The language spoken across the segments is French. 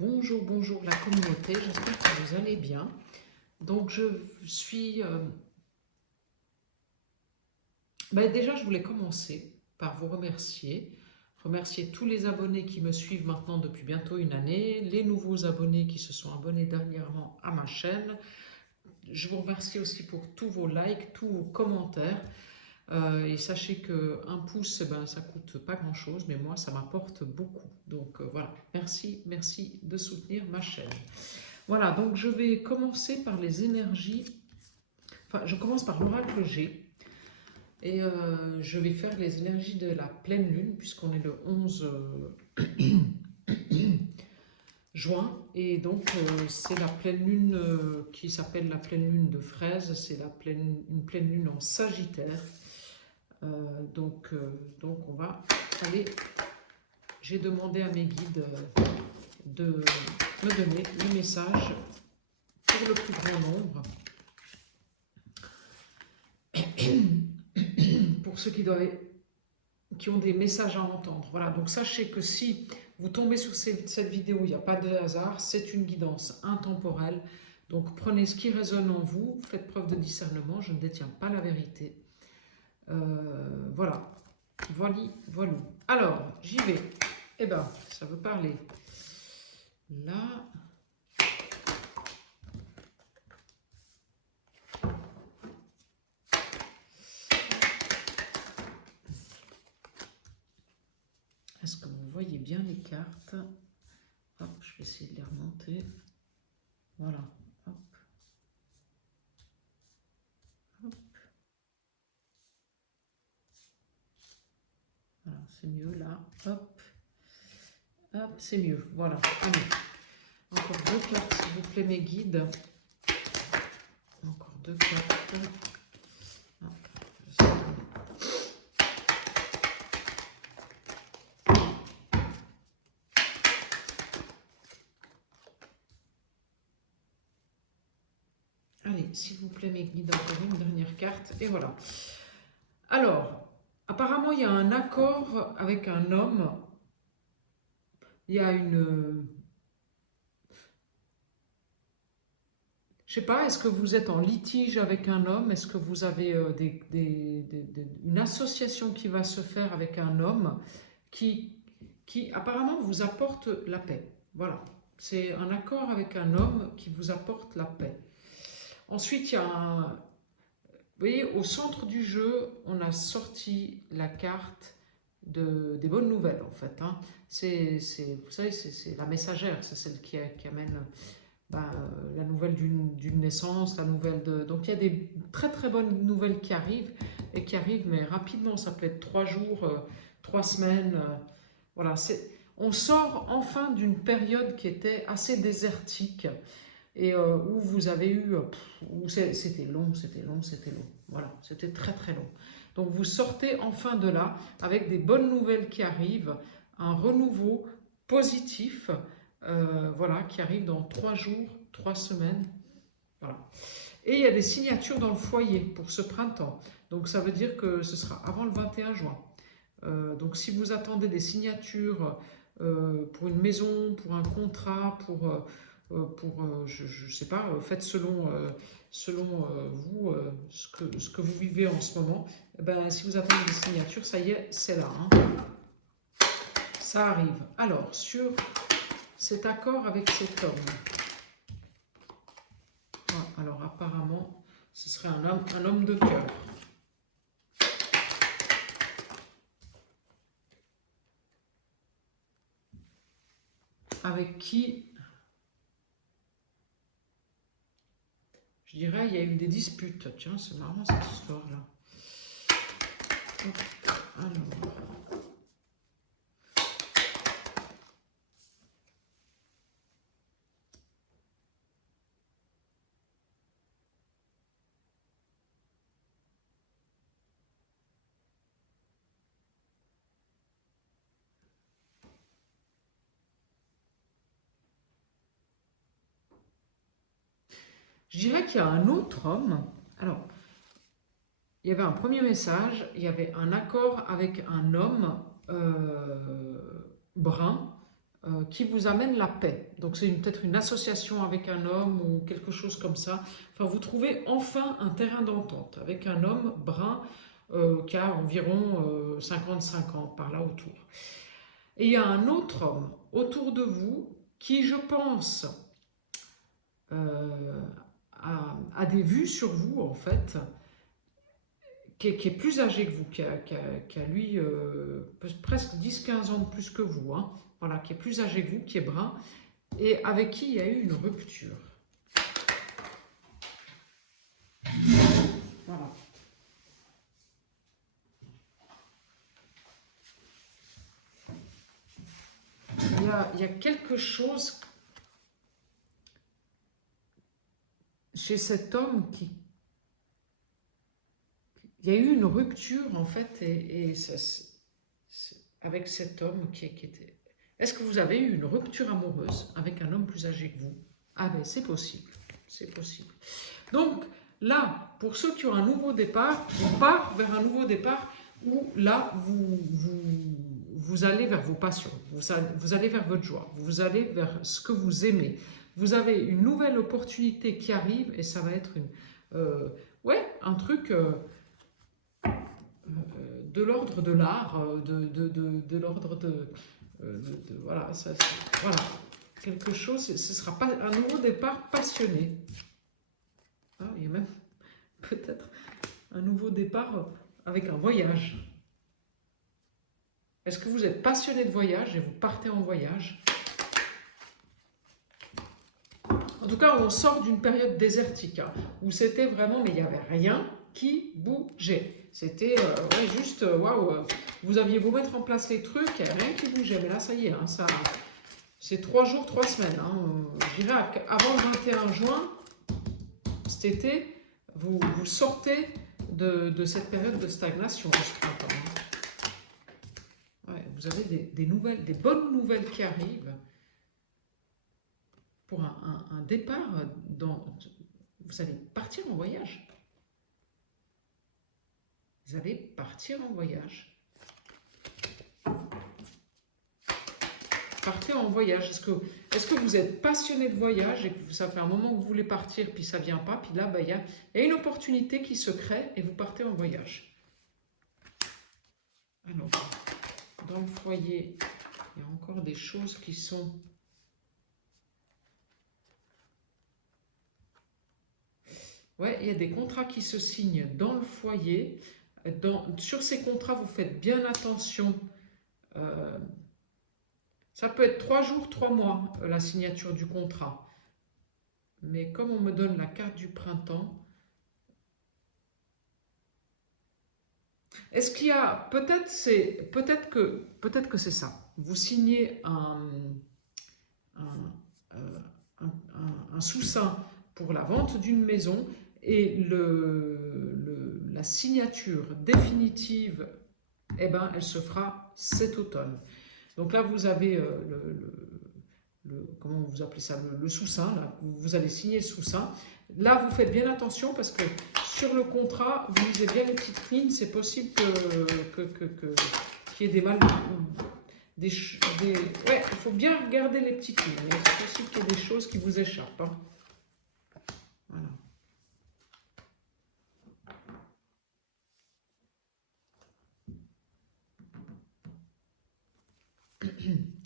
Bonjour, bonjour la communauté, j'espère que vous allez bien. Donc je suis... déjà, je voulais commencer par vous remercier tous les abonnés qui me suivent maintenant depuis bientôt une année, les nouveaux abonnés qui se sont abonnés dernièrement à ma chaîne. Je vous remercie aussi pour tous vos likes, tous vos commentaires. Et sachez qu'un pouce, ça coûte pas grand-chose, mais moi, ça m'apporte beaucoup. Donc voilà, merci de soutenir ma chaîne. Voilà, donc je vais commencer par les énergies. Enfin, je commence par l'oracle G. Et je vais faire les énergies de la pleine lune, puisqu'on est le 11 juin. Et donc, c'est la pleine lune qui s'appelle la pleine lune de fraise. C'est une pleine lune en Sagittaire. Donc, on va aller. J'ai demandé à mes guides de me donner le message pour le plus grand nombre. Pour ceux qui ont des messages à entendre. Voilà, donc sachez que si vous tombez sur cette vidéo, il n'y a pas de hasard, c'est une guidance intemporelle. Donc prenez ce qui résonne en vous, faites preuve de discernement, je ne détiens pas la vérité. Voilà, voilà. Alors, j'y vais. Eh bien, ça veut parler. Là... Est-ce que vous voyez bien les cartes? Hop, je vais essayer de les remonter. Voilà. Hop. Hop. Voilà, c'est mieux là. Hop. Hop, c'est mieux. Voilà. Allez. Encore deux cartes, s'il vous plaît, mes guides. Encore deux cartes. Allez, s'il vous plaît, mes guides, encore une dernière carte. Et voilà. Alors, apparemment, il y a un accord avec un homme. Il y a une... Je sais pas, est-ce que vous êtes en litige avec un homme? Est-ce que vous avez une association qui va se faire avec un homme qui apparemment vous apporte la paix? Voilà, c'est un accord avec un homme qui vous apporte la paix. Ensuite, il y a un... Vous voyez, au centre du jeu, on a sorti la carte des bonnes nouvelles, en fait. Hein. Vous savez, c'est la messagère, c'est celle qui amène... la nouvelle d'une naissance, la nouvelle de... Donc il y a des très très bonnes nouvelles qui arrivent, mais rapidement, ça peut être 3 jours, 3 semaines. Voilà, on sort enfin d'une période qui était assez désertique et où vous avez eu... où c'était long. Voilà, c'était très très long. Donc vous sortez enfin de là avec des bonnes nouvelles qui arrivent, un renouveau positif, voilà, qui arrive dans 3 jours, 3 semaines. Voilà. Et il y a des signatures dans le foyer pour ce printemps. Donc ça veut dire que ce sera avant le 21 juin. Donc si vous attendez des signatures pour une maison, pour un contrat, je ne sais pas, faites selon vous ce que vous vivez en ce moment. Si vous attendez des signatures, ça y est, c'est là. Hein. Ça arrive. Alors, sur cet accord avec cet homme. Alors apparemment, ce serait un homme de cœur. Avec qui, je dirais, il y a eu des disputes. Tiens, c'est marrant cette histoire-là. Alors... Je dirais qu'il y a un autre homme. Alors, il y avait un premier message, il y avait un accord avec un homme brun, qui vous amène la paix. Donc c'est peut-être une association avec un homme ou quelque chose comme ça. Enfin, vous trouvez enfin un terrain d'entente avec un homme brun qui a environ 55 ans, par là autour. Et il y a un autre homme autour de vous qui, je pense, euh, a des vues sur vous, en fait, qui est plus âgé que vous, qui a lui presque 10-15 ans de plus que vous, hein, voilà, qui est plus âgé que vous, qui est brun, et avec qui il y a eu une rupture. Voilà. Il y a quelque chose chez cet homme qui... Il y a eu une rupture, en fait, et ça, avec cet homme qui était... Est-ce que vous avez eu une rupture amoureuse avec un homme plus âgé que vous? Ah ben, c'est possible, c'est possible. Donc, là, pour ceux qui ont un nouveau départ, on part vers un nouveau départ où, là, vous allez vers vos passions, vous allez vers votre joie, vous allez vers ce que vous aimez. Vous avez une nouvelle opportunité qui arrive et ça va être ouais, un truc... de l'ordre de l'art, de l'ordre voilà, voilà, quelque chose, ce sera pas un nouveau départ passionné. Ah, il y a même peut-être un nouveau départ avec un voyage. Est-ce que vous êtes passionné de voyage et vous partez en voyage? En tout cas, on sort d'une période désertique, hein, où c'était vraiment, mais il n'y avait rien qui bougeait. C'était ouais, juste, waouh, vous aviez beau mettre en place les trucs, il n'y avait rien qui bougeait. Mais là, ça y est, hein, c'est 3 jours, 3 semaines. Hein. Je dirais qu'avant le 21 juin, cet été, vous sortez de cette période de stagnation de ce printemps. Hein. Ouais, vous avez des nouvelles, des bonnes nouvelles qui arrivent pour un départ vous allez partir en voyage. Vous allez partir en voyage. Partez en voyage. Est-ce que vous êtes passionné de voyage et que ça fait un moment que vous voulez partir, puis ça ne vient pas, puis là, il y a une opportunité qui se crée et vous partez en voyage. Alors, dans le foyer, il y a encore des choses qui sont... Ouais, il y a des contrats qui se signent dans le foyer. Sur ces contrats, vous faites bien attention. Ça peut être 3 jours, 3 mois, la signature du contrat. Mais comme on me donne la carte du printemps, est-ce qu'il y a... Peut-être que c'est ça. Vous signez un sous-seing pour la vente d'une maison et la signature définitive, eh ben, elle se fera cet automne. Donc là, vous avez comment vous appelez ça, le sous-seing, là, vous allez signer le sous-seing. Là, vous faites bien attention parce que sur le contrat, vous lisez bien les petites lignes, c'est possible qu'il y ait des mal... Ouais, il faut bien regarder les petites lignes, c'est possible qu'il y ait des choses qui vous échappent. Hein. Voilà.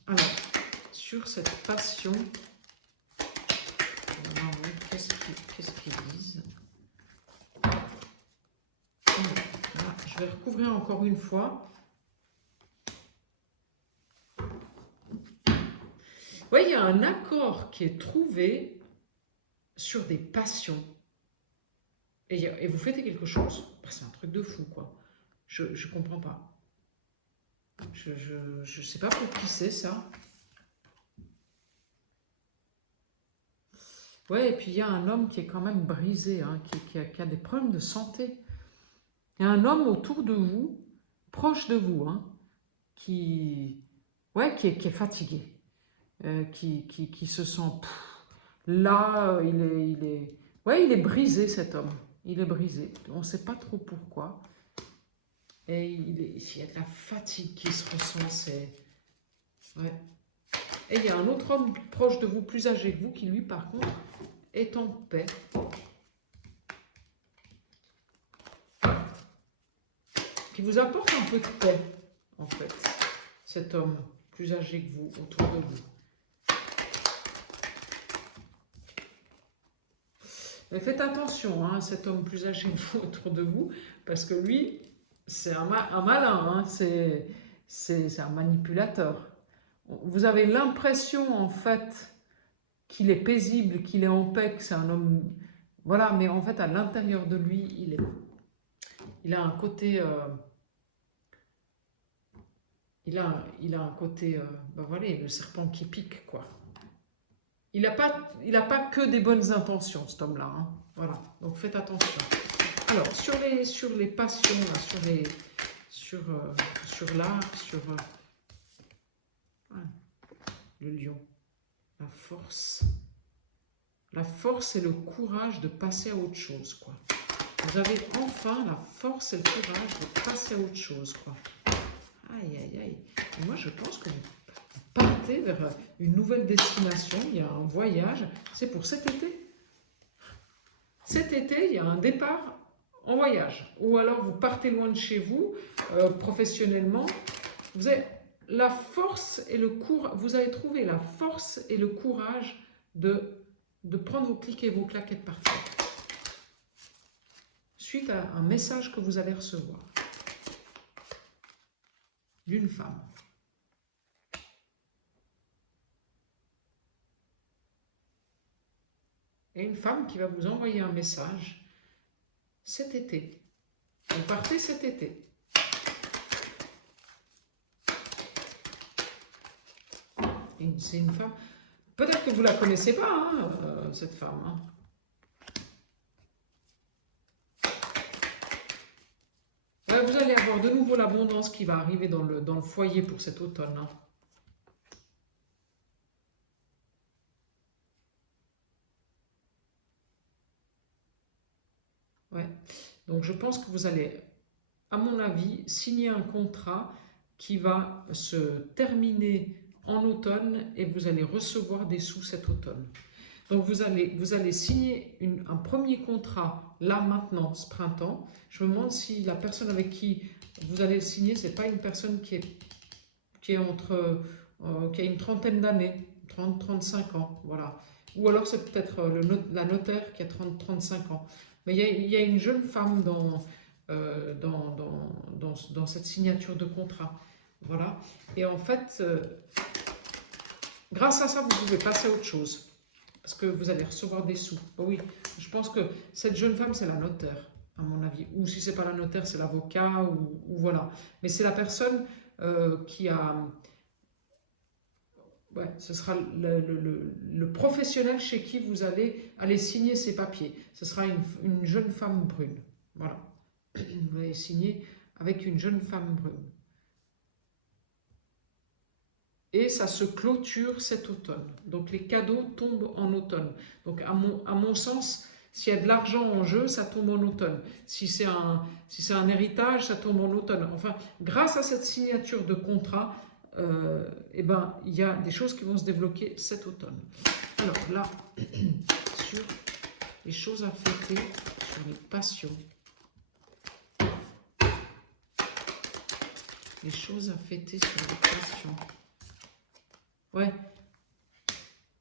Alors, sur cette passion, qu'est-ce qu'ils disent? Là, je vais recouvrir encore une fois. Oui, il y a un accord qui est trouvé sur des passions. Et vous faites quelque chose. C'est un truc de fou, quoi. Je ne comprends pas. Je sais pas pour qui c'est, ça. Ouais, et puis il y a un homme qui est quand même brisé, hein, qui a des problèmes de santé. Il y a un homme autour de vous, proche de vous, hein, qui est fatigué, qui se sent... là, il est brisé, cet homme. Il est brisé. On ne sait pas trop pourquoi. Et il y a de la fatigue qui se ressent. Ouais. Et il y a un autre homme proche de vous, plus âgé que vous, qui lui, par contre, est en paix. Qui vous apporte un peu de paix, en fait, cet homme plus âgé que vous, autour de vous. Mais faites attention, hein, cet homme plus âgé que vous autour de vous, parce que lui, c'est un malin, hein, c'est un manipulateur. Vous avez l'impression, en fait, qu'il est paisible, qu'il est en paix, que c'est un homme... Voilà, mais en fait, à l'intérieur de lui, il a un côté... il a un côté... ben voilà, le serpent qui pique, quoi. Il n'a pas que des bonnes intentions, cet homme-là. Hein. Voilà, donc faites attention. Alors, sur les passions, là, sur l'art, le lion, la force. La force et le courage de passer à autre chose, quoi. Vous avez enfin la force et le courage de passer à autre chose, quoi. Aïe, aïe, aïe. Et moi, je pense que vous partez vers une nouvelle destination. Il y a un voyage. C'est pour cet été. Cet été, il y a un départ en voyage. Ou alors, vous partez loin de chez vous, professionnellement. Vous avez la force et le courage. Vous avez trouvé la force et le courage de prendre vos clics et vos claques et de partir. Suite à un message que vous allez recevoir d'une femme. Et une femme qui va vous envoyer un message cet été. Vous partez cet été. C'est une femme... Peut-être que vous ne la connaissez pas, hein, cette femme. Hein. Vous allez avoir de nouveau l'abondance qui va arriver dans le foyer pour cet automne. Hein. Ouais. Donc je pense que vous allez, à mon avis, signer un contrat qui va se terminer en automne et vous allez recevoir des sous cet automne. Donc vous allez signer un premier contrat là maintenant, ce printemps. Je me demande si la personne avec qui vous allez le signer, ce n'est pas une personne qui a une trentaine d'années, 30-35 ans, voilà. Ou alors c'est peut-être la notaire qui a 30-35 ans. Mais il y a une jeune femme dans cette signature de contrat. Voilà. Et en fait, grâce à ça, vous pouvez passer à autre chose. Parce que vous allez recevoir des sous. Oui, je pense que cette jeune femme, c'est la notaire, à mon avis. Ou si c'est pas la notaire, c'est l'avocat, ou voilà. Mais c'est la personne qui a... Ouais, ce sera le professionnel chez qui vous allez aller signer ces papiers. Ce sera une jeune femme brune. Voilà. Vous allez signer avec une jeune femme brune. Et ça se clôture cet automne. Donc les cadeaux tombent en automne. Donc à mon sens, s'il y a de l'argent en jeu, ça tombe en automne. Si c'est un héritage, ça tombe en automne. Enfin, grâce à cette signature de contrat, eh ben, il y a des choses qui vont se débloquer cet automne. Alors là, sur les choses à fêter, sur les passions. Les choses à fêter sur les passions. Ouais,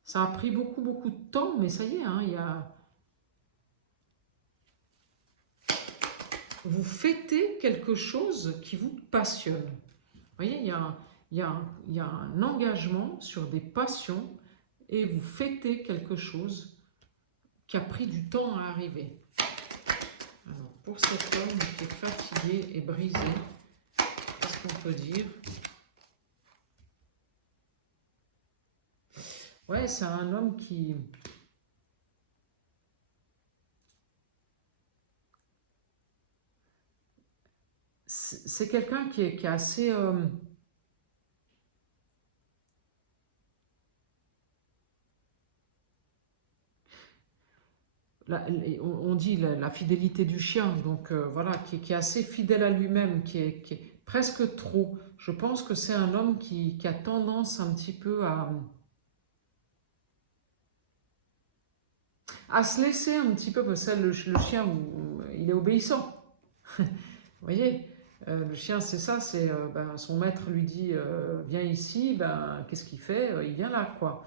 ça a pris beaucoup de temps, mais ça y est, hein, vous fêtez quelque chose qui vous passionne. Vous voyez, il y a un engagement sur des passions et vous fêtez quelque chose qui a pris du temps à arriver. Alors, pour cet homme qui est fatigué et brisé, qu'est-ce qu'on peut dire ? Ouais, c'est un homme qui... C'est quelqu'un qui est assez... on dit la fidélité du chien, donc voilà, qui est assez fidèle à lui-même, presque trop. Je pense que c'est un homme qui a tendance un petit peu à se laisser un petit peu, parce que le chien, il est obéissant. Vous voyez, le chien, c'est ça, c'est ben, son maître lui dit viens ici, ben, qu'est-ce qu'il fait? Il vient là, quoi.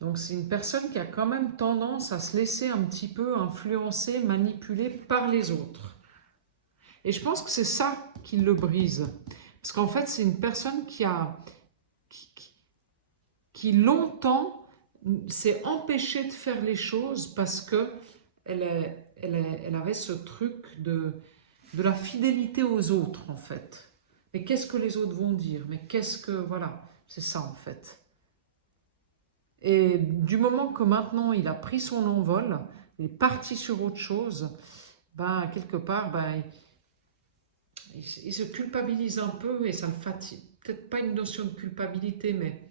Donc c'est une personne qui a quand même tendance à se laisser un petit peu influencer, manipuler par les autres. Et je pense que c'est ça qui le brise. Parce qu'en fait, c'est une personne qui longtemps s'est empêchée de faire les choses parce que elle avait ce truc de la fidélité aux autres, en fait. Mais qu'est-ce que les autres vont dire? Mais qu'est-ce que... Voilà, c'est ça, en fait. Et du moment que maintenant, il a pris son envol, il est parti sur autre chose, ben, quelque part, ben, il se culpabilise un peu et ça le fatigue. Peut-être pas une notion de culpabilité, mais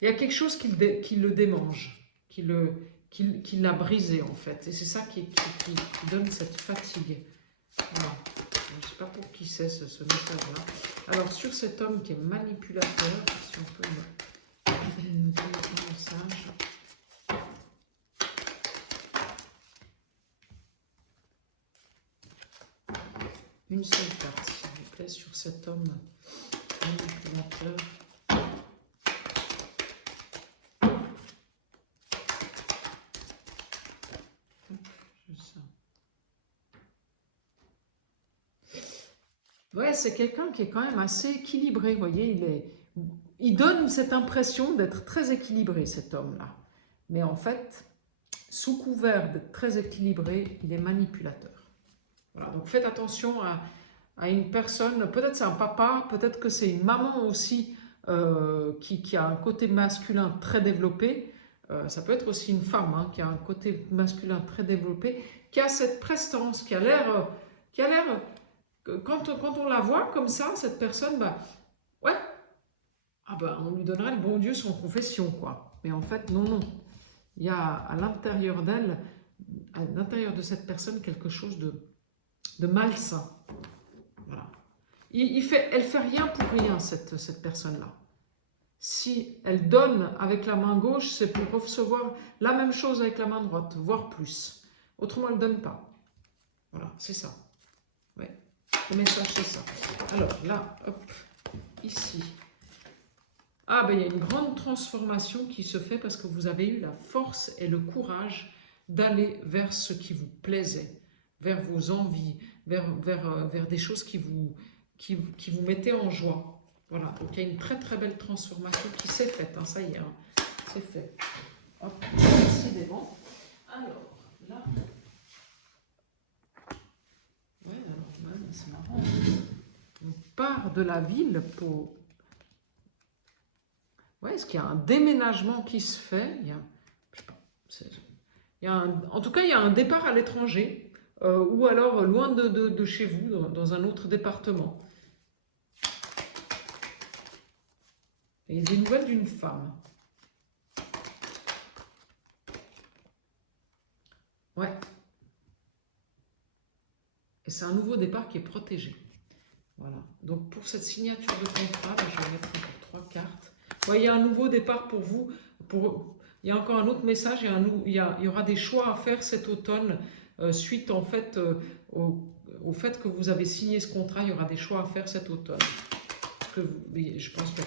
il y a quelque chose qui le démange, qui l'a brisé en fait. Et c'est ça qui donne cette fatigue. Voilà. Je ne sais pas pour qui c'est ce message-là. Alors sur cet homme qui est manipulateur, si on peut me dire un message. Une seule carte, s'il vous plaît, sur cet homme manipulateur. Ouais, c'est quelqu'un qui est quand même assez équilibré, vous voyez, il donne cette impression d'être très équilibré, cet homme-là. Mais en fait, sous couvert d'être très équilibré, il est manipulateur. Voilà, donc faites attention à une personne, peut-être c'est un papa, peut-être que c'est une maman aussi qui a un côté masculin très développé. Ça peut être aussi une femme qui a un côté masculin très développé, qui a cette prestance, qui a l'air... Quand on la voit comme ça, cette personne, bah, ouais, ah bah, on lui donnerait le bon Dieu sans confession, quoi. Mais en fait, non, non. Il y a à l'intérieur d'elle, à l'intérieur de cette personne, quelque chose de malsain. Voilà. Elle fait rien pour rien, cette personne-là. Si elle donne avec la main gauche, c'est pour recevoir la même chose avec la main droite, voire plus. Autrement, elle ne donne pas. Voilà, c'est ça. Ouais. Le message, c'est ça. Alors là, hop, ici. Ah, ben il y a une grande transformation qui se fait parce que vous avez eu la force et le courage d'aller vers ce qui vous plaisait, vers vos envies, vers des choses qui vous mettaient en joie. Voilà, donc il y a une très très belle transformation qui s'est faite, ça y est, c'est fait. Hop, décidément. Alors, là... Ouais, alors, ouais, c'est marrant. On part de la ville pour... Ouais, est-ce qu'il y a un déménagement qui se fait? Je sais pas, en tout cas, il y a un départ à l'étranger, ou alors loin de chez vous, dans un autre département. Et il y a des nouvelles d'une femme. Ouais. Et c'est un nouveau départ qui est protégé. Voilà. Donc pour cette signature de contrat, je vais mettre encore 3 cartes. Ouais, il y a un nouveau départ pour vous. Il y a encore un autre message. Il y aura des choix à faire cet automne suite en fait au fait que vous avez signé ce contrat. Il y aura des choix à faire cet automne. Je pense que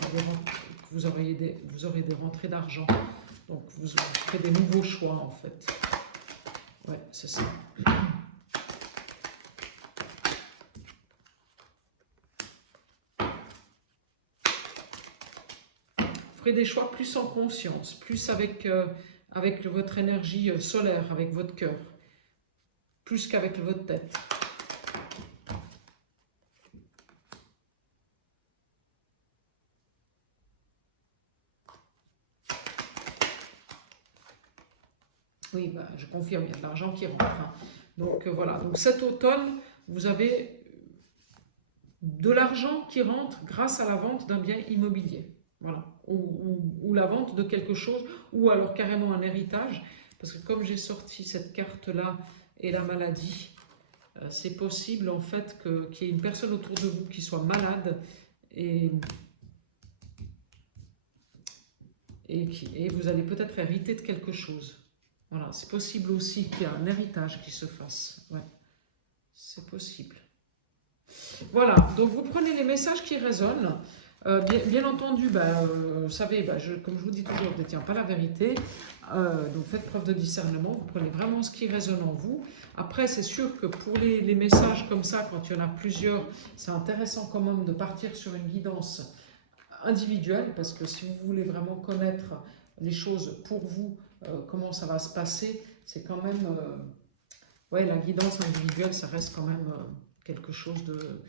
vous aurez des rentrées d'argent. Donc vous ferez des nouveaux choix en fait. Ouais, c'est ça. Ferez des choix plus en conscience, plus avec votre énergie solaire, avec votre cœur, plus qu'avec votre tête. Oui, bah, je confirme, il y a de l'argent qui rentre. Donc voilà, donc cet automne, vous avez de l'argent qui rentre grâce à la vente d'un bien immobilier. Voilà. Ou la vente de quelque chose, ou alors carrément un héritage. Parce que comme j'ai sorti cette carte-là et la maladie, c'est possible en fait qu'il y ait une personne autour de vous qui soit malade et, et vous allez peut-être hériter de quelque chose. Voilà, c'est possible aussi qu'il y ait un héritage qui se fasse. Ouais, c'est possible. Voilà, donc vous prenez les messages qui résonnent. Bien entendu, vous savez, comme je vous dis toujours, je ne détiens pas la vérité. Donc faites preuve de discernement, vous prenez vraiment ce qui résonne en vous. Après, c'est sûr que pour les messages comme ça, quand il y en a plusieurs, c'est intéressant quand même de partir sur une guidance individuelle, parce que si vous voulez vraiment connaître les choses pour vous, comment ça va se passer, c'est quand même... ouais, la guidance individuelle, ça reste quand même quelque chose de,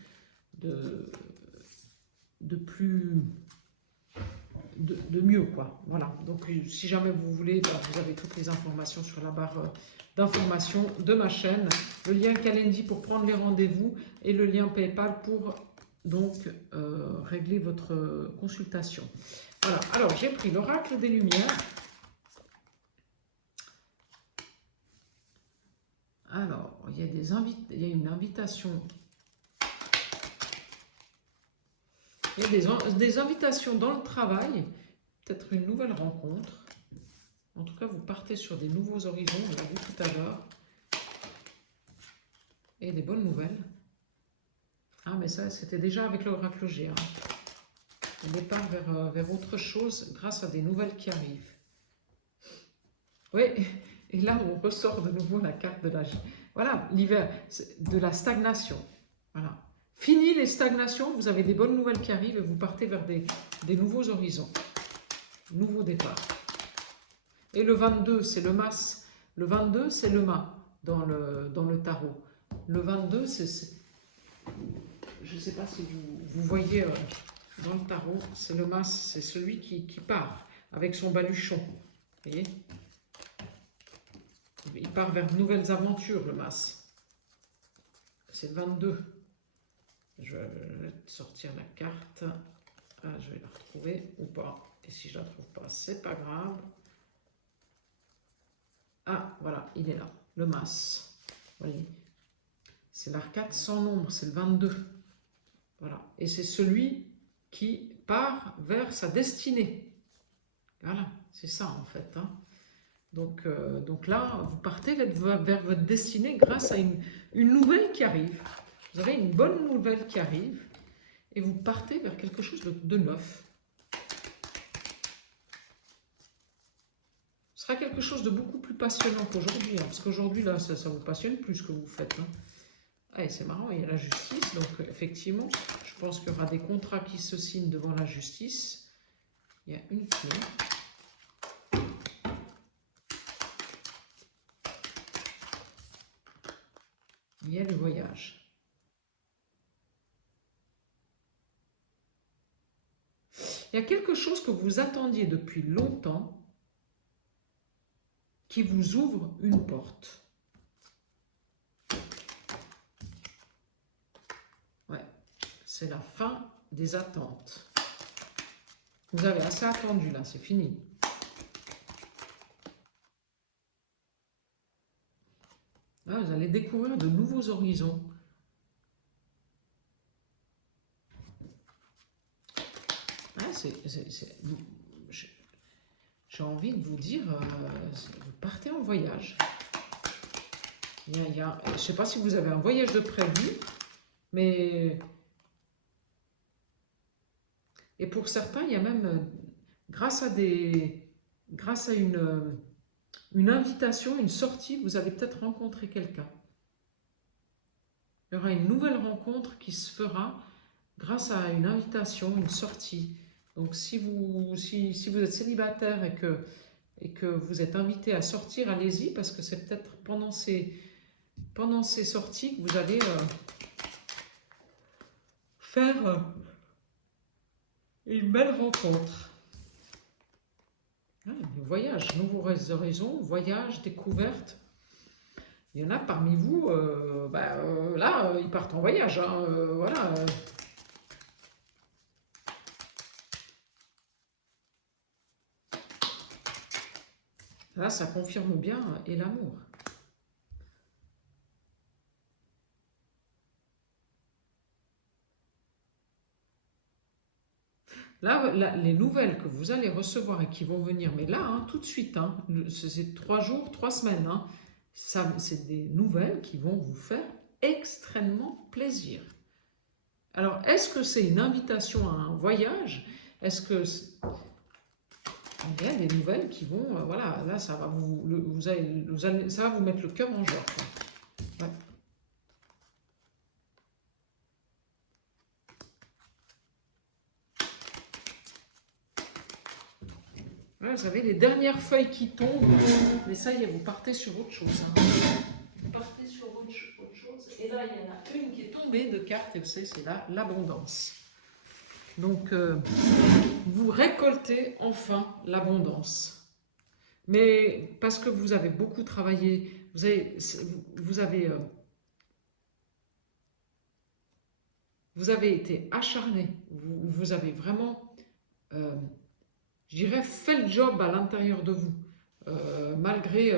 de plus... De mieux, quoi. Voilà. Donc, si jamais vous voulez, vous avez toutes les informations sur la barre d'informations de ma chaîne, le lien Calendly pour prendre les rendez-vous et le lien PayPal pour donc régler votre consultation. Voilà. Alors, j'ai pris l'oracle des Lumières. Alors, il y a une invitation. Il y a des invitations dans le travail, peut-être une nouvelle rencontre. En tout cas, vous partez sur des nouveaux horizons, on l'a vu tout à l'heure. Et des bonnes nouvelles. Ah, mais ça, c'était déjà avec l'oracle G. On départ vers autre chose grâce à des nouvelles qui arrivent. Oui, et là, on ressort de nouveau la carte de la... Voilà, l'hiver, de la stagnation. Voilà. Fini les stagnations, vous avez des bonnes nouvelles qui arrivent et vous partez vers des nouveaux horizons. Nouveau départ. Et le 22, c'est le mas. Le 22, c'est le mât dans le tarot. Le 22, c'est... Je ne sais pas si vous voyez dans le tarot, c'est le mas, c'est celui qui part avec son baluchon. Vous voyez? Il part vers de nouvelles aventures, le mas. C'est le 22. Je vais sortir la carte. Ah, je vais la retrouver ou pas. Et si je ne la trouve pas, c'est pas grave. Ah, voilà, il est là. Le mas. Vous voyez? C'est l'arcade sans nombre, c'est le 22. Voilà. Et c'est celui qui part vers sa destinée. Voilà, c'est ça en fait. Donc là, vous partez vers votre destinée grâce à une nouvelle qui arrive. Vous avez une bonne nouvelle qui arrive et vous partez vers quelque chose de neuf. Ce sera quelque chose de beaucoup plus passionnant qu'aujourd'hui. Parce qu'aujourd'hui, là, ça vous passionne plus ce que vous faites. Ah, c'est marrant, il y a la justice. Donc effectivement, je pense qu'il y aura des contrats qui se signent devant la justice. Il y a une clé. Il y a le voyage. Il y a quelque chose que vous attendiez depuis longtemps qui vous ouvre une porte. Ouais, c'est la fin des attentes. Vous avez assez attendu là, c'est fini. Là, vous allez découvrir de nouveaux horizons. J'ai envie de vous dire, vous partez en voyage. Je ne sais pas si vous avez un voyage de prévu, mais... Et pour certains, il y a même, grâce à une invitation, une sortie, vous allez peut-être rencontrer quelqu'un. Il y aura une nouvelle rencontre qui se fera grâce à une invitation, une sortie. Donc si vous êtes célibataire et que vous êtes invité à sortir, allez-y, parce que c'est peut-être pendant ces sorties que vous allez faire une belle rencontre. Voyage, nouveaux horizons, voyage, découverte. Il y en a parmi vous, là, ils partent en voyage. Voilà. Là, ça confirme bien et l'amour. Là, les nouvelles que vous allez recevoir et qui vont venir, mais là, hein, tout de suite, hein, c'est 3 jours, 3 semaines, hein, c'est des nouvelles qui vont vous faire extrêmement plaisir. Alors, est-ce que c'est une invitation à un voyage? Est-ce que il y a des nouvelles qui vont, voilà, là, ça va ça va vous mettre le cœur en joie, quoi. Ouais. Là, vous savez, les dernières feuilles qui tombent, mais ça y est, vous partez sur autre chose. Hein. Vous partez sur autre chose. Et là, il y en a une qui est tombée de cartes, et vous savez, c'est là l'abondance. Donc, vous récoltez enfin l'abondance. Mais parce que vous avez beaucoup travaillé, vous avez été acharné, vous avez vraiment, je dirais, fait le job à l'intérieur de vous, malgré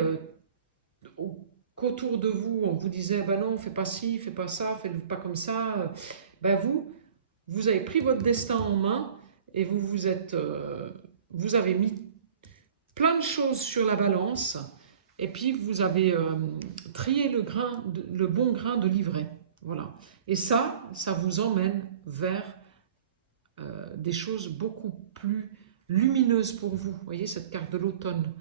qu'autour de vous, on vous disait, ben non, fais pas ci, fais pas ça, fais pas comme ça, ben vous avez pris votre destin en main et vous avez mis plein de choses sur la balance et puis vous avez trié le bon grain de livret. Voilà. Et ça vous emmène vers des choses beaucoup plus lumineuses pour vous. Vous voyez cette carte de l'automne.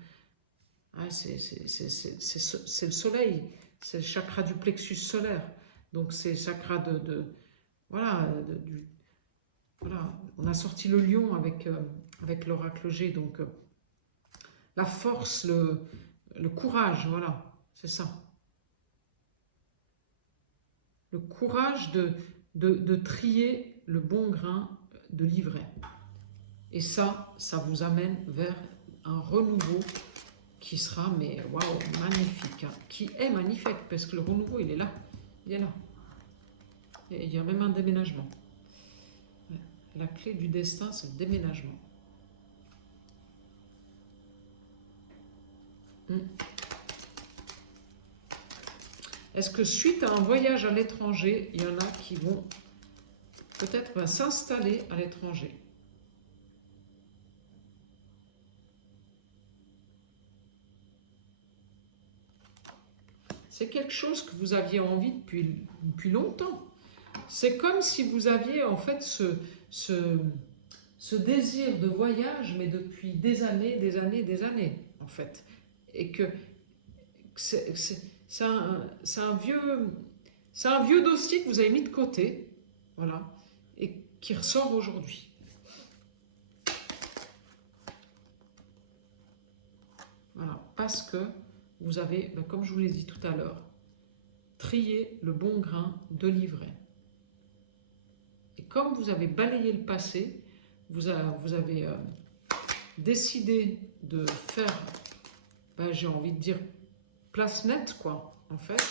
Ah, c'est le soleil, c'est le chakra du plexus solaire. Donc c'est le chakra voilà, voilà, on a sorti le lion avec l'oracle G, donc la force, le courage, voilà, c'est ça. Le courage de trier le bon grain de livret. Et ça vous amène vers un renouveau qui sera, mais waouh, magnifique, hein, qui est magnifique, parce que le renouveau, il est là, il est là. Et il y a même un déménagement. La clé du destin, c'est le déménagement. Est-ce que suite à un voyage à l'étranger, il y en a qui vont peut-être s'installer à l'étranger? C'est quelque chose que vous aviez envie depuis longtemps. C'est comme si vous aviez en fait ce désir de voyage, mais depuis des années, en fait. Et que c'est un vieux dossier que vous avez mis de côté, voilà, et qui ressort aujourd'hui. Voilà, parce que vous avez, comme je vous l'ai dit tout à l'heure, trié le bon grain de livret. Et comme vous avez balayé le passé, vous avez décidé de faire, j'ai envie de dire, place nette, quoi, en fait.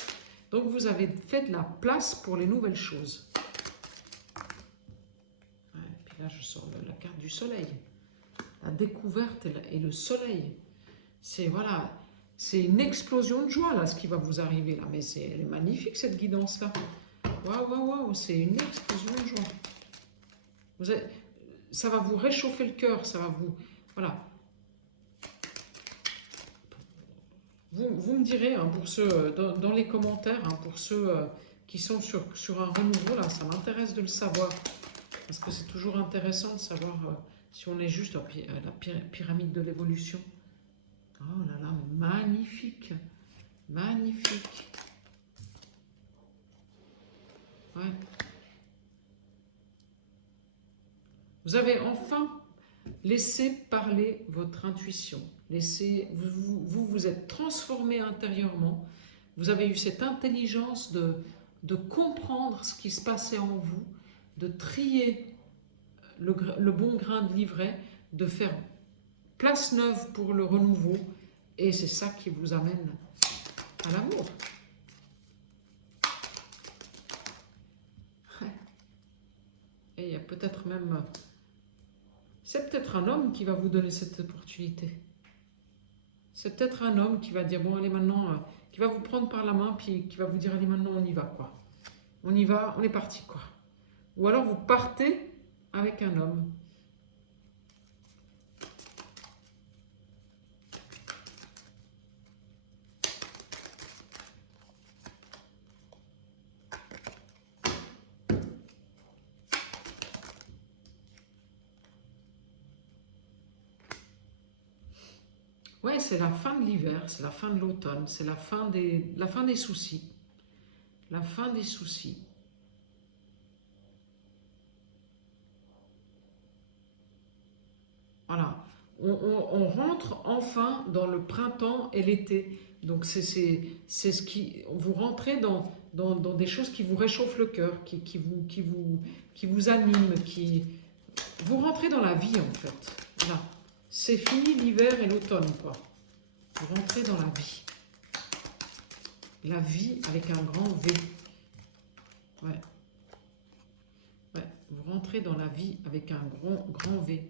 Donc vous avez fait de la place pour les nouvelles choses. Ouais, et puis là, je sors la carte du soleil. La découverte et le soleil. C'est, voilà, c'est une explosion de joie, là, ce qui va vous arriver, là. Mais elle est magnifique, cette guidance-là. Waouh, waouh, waouh, c'est une explosion de joie. Ça va vous réchauffer le cœur, ça va vous... Voilà. Vous me direz, hein, pour ceux, dans les commentaires, hein, pour ceux qui sont sur un renouveau, là, ça m'intéresse de le savoir. Parce que c'est toujours intéressant de savoir si on est juste à la pyramide de l'évolution. Oh là là, magnifique. Magnifique. Ouais. Vous avez enfin laissé parler votre intuition. Vous êtes transformé intérieurement. Vous avez eu cette intelligence de comprendre ce qui se passait en vous, de trier le bon grain de livret, de faire place neuve pour le renouveau. Et c'est ça qui vous amène à l'amour. Et il y a peut-être même... C'est peut-être un homme qui va vous donner cette opportunité. C'est peut-être un homme qui va dire, bon, allez maintenant, qui va vous prendre par la main, puis qui va vous dire, allez maintenant, on y va, quoi. On y va, on est parti, quoi. Ou alors vous partez avec un homme. Ouais, c'est la fin de l'hiver, c'est la fin de l'automne, c'est la fin des soucis. La fin des soucis. Voilà. On rentre enfin dans le printemps et l'été. Donc c'est ce qui... Vous rentrez dans des choses qui vous réchauffent le cœur, qui vous animent, vous rentrez dans la vie en fait. Voilà. C'est fini l'hiver et l'automne, quoi. Vous rentrez dans la vie. La vie avec un grand V. Ouais. Ouais. Vous rentrez dans la vie avec un grand V.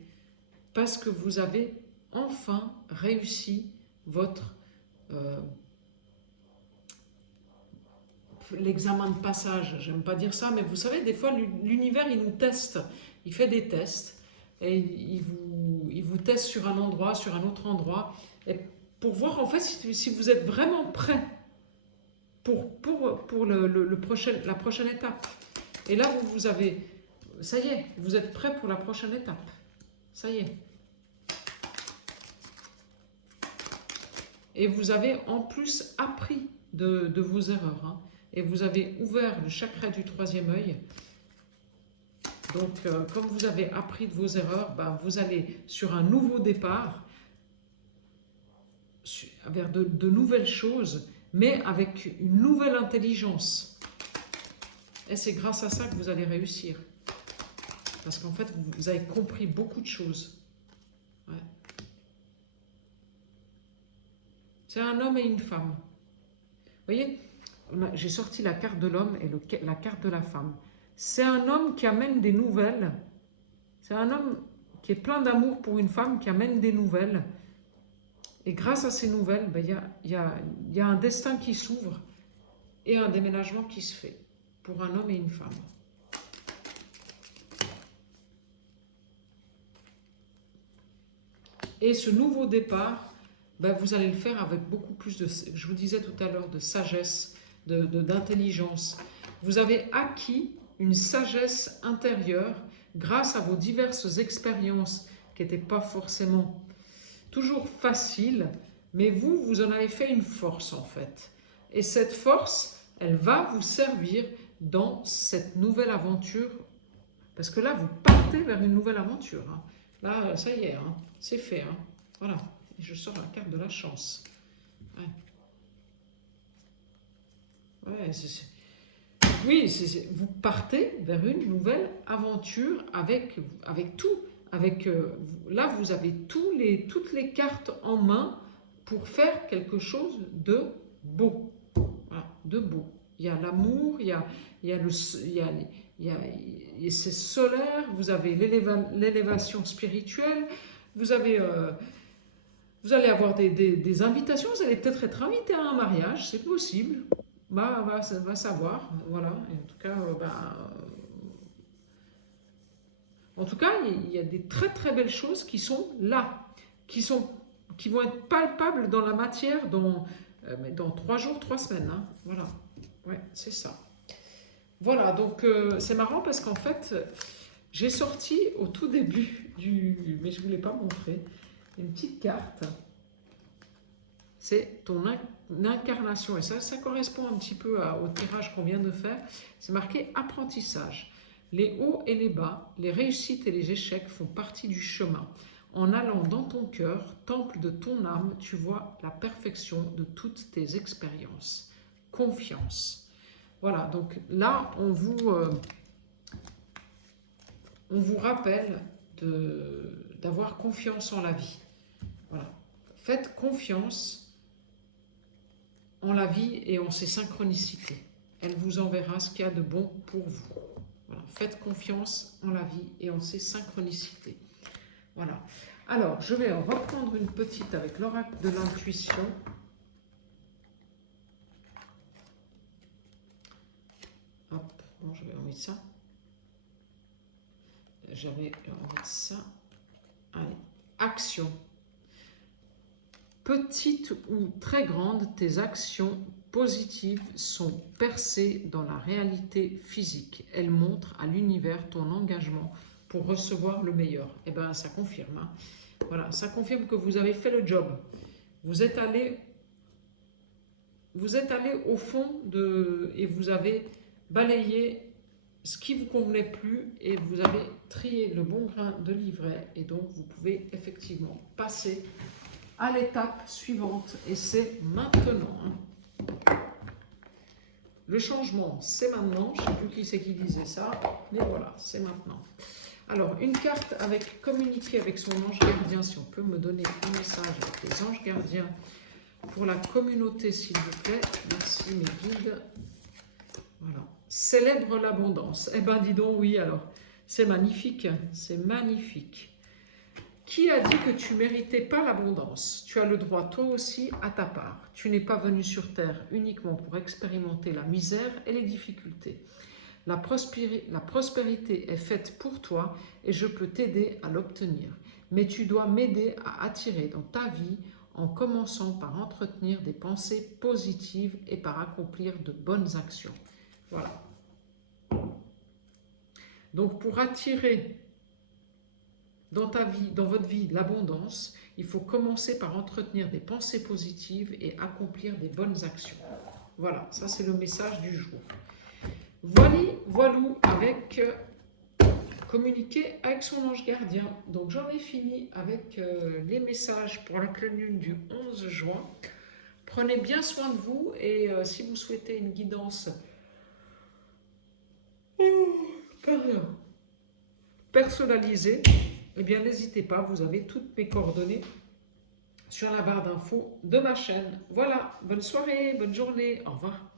Parce que vous avez enfin réussi votre l'examen de passage. J'aime pas dire ça, mais vous savez, des fois, l'univers, il nous teste. Il fait des tests et il vous teste sur un endroit, sur un autre endroit, et pour voir en fait si vous êtes vraiment prêt pour la prochaine étape. Et là, vous avez, ça y est, vous êtes prêt pour la prochaine étape. Ça y est. Et vous avez en plus appris de vos erreurs. Hein. Et vous avez ouvert le chakra du troisième œil. Donc, comme vous avez appris de vos erreurs, ben, vous allez sur un nouveau départ, vers de nouvelles choses, mais avec une nouvelle intelligence. Et c'est grâce à ça que vous allez réussir. Parce qu'en fait, vous avez compris beaucoup de choses. Ouais. C'est un homme et une femme. Vous voyez, j'ai sorti la carte de l'homme et la carte de la femme. C'est un homme qui amène des nouvelles. C'est un homme qui est plein d'amour pour une femme qui amène des nouvelles. Et grâce à ces nouvelles, ben, y a un destin qui s'ouvre et un déménagement qui se fait pour un homme et une femme. Et ce nouveau départ, ben, vous allez le faire avec beaucoup plus de, je vous disais tout à l'heure, de sagesse, d'intelligence. Vous avez acquis une sagesse intérieure grâce à vos diverses expériences qui n'étaient pas forcément toujours faciles, mais vous en avez fait une force en fait. Et cette force, elle va vous servir dans cette nouvelle aventure, parce que là, vous partez vers une nouvelle aventure. Hein. Là, ça y est, hein, c'est fait. Hein. Voilà, et je sors la carte de la chance. Ouais. Ouais, oui, vous partez vers une nouvelle aventure avec tout. Là, vous avez toutes les cartes en main pour faire quelque chose de beau. Voilà, de beau. Il y a l'amour, il y a c'est solaire, vous avez l'élévation spirituelle, vous avez... vous allez avoir des invitations, vous allez peut-être être invité à un mariage, c'est possible. Bah, va savoir, voilà. Et en tout cas, il y a des très très belles choses qui sont là, qui vont être palpables dans la matière dans 3 jours, 3 semaines. Hein. Voilà, ouais, c'est ça. Voilà, donc c'est marrant parce qu'en fait, j'ai sorti au tout début mais je ne vous l'ai pas montré, une petite carte. C'est ton incarnation. Et ça correspond un petit peu au tirage qu'on vient de faire. C'est marqué apprentissage. Les hauts et les bas, les réussites et les échecs font partie du chemin. En allant dans ton cœur, temple de ton âme, tu vois la perfection de toutes tes expériences. Confiance. Voilà, donc là, on vous rappelle d'avoir confiance en la vie. Voilà. Faites confiance en la vie et en ses synchronicités. Elle vous enverra ce qu'il y a de bon pour vous. Voilà. Faites confiance en la vie et en ses synchronicités. Voilà. Alors, je vais en reprendre une petite avec l'oracle de l'intuition. Hop, bon, je vais enlever ça. J'avais enlevé ça. Allez, action. Petites ou très grandes, tes actions positives sont percées dans la réalité physique. Elles montrent à l'univers ton engagement pour recevoir le meilleur. Et bien, ça confirme. Hein. Voilà, ça confirme que vous avez fait le job. Vous êtes allé au fond et vous avez balayé ce qui ne vous convenait plus et vous avez trié le bon grain de livret et donc vous pouvez effectivement passer à l'étape suivante et c'est maintenant. Le changement, c'est maintenant. Je ne sais plus qui c'est qui disait ça, mais voilà, c'est maintenant. Alors, une carte avec communiquer avec son ange gardien. Si on peut me donner un message avec les anges gardiens pour la communauté, s'il vous plaît. Merci, mes guides. Voilà. Célèbre l'abondance. Eh ben, dis donc, oui, alors. C'est magnifique. C'est magnifique. Qui a dit que tu ne méritais pas l'abondance? Tu as le droit, toi aussi, à ta part. Tu n'es pas venu sur Terre uniquement pour expérimenter la misère et les difficultés. La prospérité est faite pour toi et je peux t'aider à l'obtenir. Mais tu dois m'aider à attirer dans ta vie en commençant par entretenir des pensées positives et par accomplir de bonnes actions. Voilà. Donc pour attirer dans ta vie, dans votre vie, l'abondance, il faut commencer par entretenir des pensées positives et accomplir des bonnes actions. Voilà, ça c'est le message du jour. Voilou avec communiquer avec son ange gardien. Donc j'en ai fini avec les messages pour la pleine lune du 11 juin. Prenez bien soin de vous et si vous souhaitez une guidance personnalisée, eh bien n'hésitez pas, vous avez toutes mes coordonnées sur la barre d'infos de ma chaîne. Voilà, bonne soirée, bonne journée, au revoir.